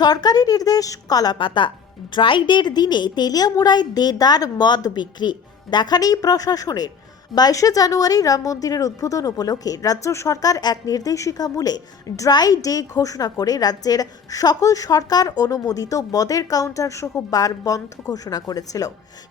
সরকারি নির্দেশ কলাপাতা। ড্রাই ডের দিনে তেলিয়ামুড়ায় দেদার মদ বিক্রি। দেখা নেই প্রশাসনের বাইশে জানুয়ারি রাম মন্দিরের উদ্বোধন উপলক্ষে রাজ্য সরকার এক নির্দেশিকা মূলে ড্রাই ডে ঘোষণা করে রাজ্যের সকল সরকার অনুমোদিত মদের কাউন্টার সহ বার বন্ধ ঘোষণা করেছিল।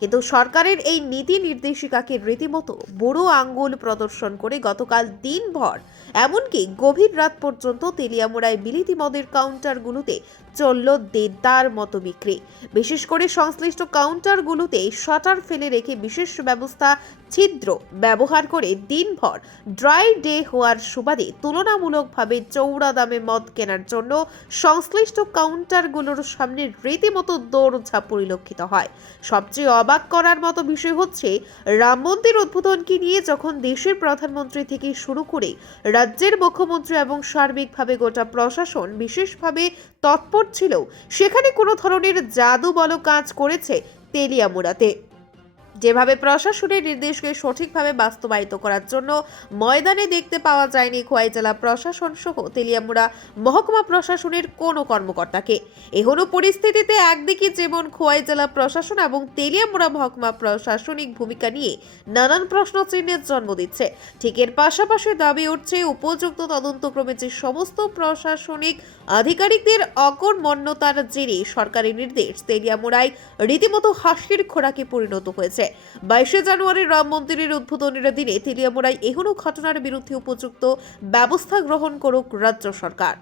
কিন্তু সরকারের এই নীতি নির্দেশিকাকে রীতিমতো বুড়ো আঙ্গুল প্রদর্শন করে গতকাল দিনভর, এমনকি গভীর রাত পর্যন্ত তেলিয়ামুড়ায় বিলিতি মদের কাউন্টারগুলোতে চলল দেদার মতো বিক্রি। বিশেষ করে সংশ্লিষ্ট কাউন্টারগুলোতে শাটার ফেলে রেখে বিশেষ ব্যবস্থা ছিদ্র ব্যবহার করে দিনভর ড্রাই ডে হওয়ার সুবাদে তুলনামূলকভাবে চৌড়া দামে মদ কেনার জন্য সংশ্লিষ্ট কাউন্টারগুলোর সামনে রীতিমতো দৌড়ঝাঁপ পরিলক্ষিত হয়। সবচেয়ে অবাক করার মতো বিষয় হচ্ছে, রাম মন্দির উদ্বোধনকে নিয়ে যখন দেশের প্রধানমন্ত্রী থেকে শুরু করে রাজ্যের মুখ্যমন্ত্রী এবং সার্বিকভাবে গোটা প্রশাসন বিশেষভাবে তৎপর ছিল, সেখানে কোনো ধরনের জাদু বল কাজ করেছে তেলিয়ামুড়াতে। যেভাবে প্রশাসনের নির্দেশকে সঠিকভাবে বাস্তবায়িত করার জন্য ময়দানে দেখতে পাওয়া যায়নি খোয়াই জেলা প্রশাসন সহ তেলিয়ামুড়া মহকুমা প্রশাসনের কোনো কর্মকর্তাকে। এহনো পরিস্থিতিতে একদিকে যেমন খোয়াই জেলা প্রশাসন এবং তেলিয়ামুড়া মহকুমা প্রশাসনিক ভূমিকা নিয়ে নানান প্রশ্ন চিহ্নের জন্ম দিচ্ছে, ঠিক এর পাশাপাশি দাবি উঠছে উপযুক্ত তদন্তক্রমে যে সমস্ত প্রশাসনিক আধিকারিকদের অকর্মণ্যতার জেরে সরকারি নির্দেশ তেলিয়ামুড়ায় রীতিমতো হাসির খোরাকে পরিণত হয়েছে। বাইশে জানুয়ারি রাম মন্দিরের উদ্বোধনের দিনে তেলিয়ামুড়ায় এহনো ঘটনার বিরুদ্ধে উপযুক্ত ব্যবস্থা গ্রহণ করুক রাজ্য সরকার।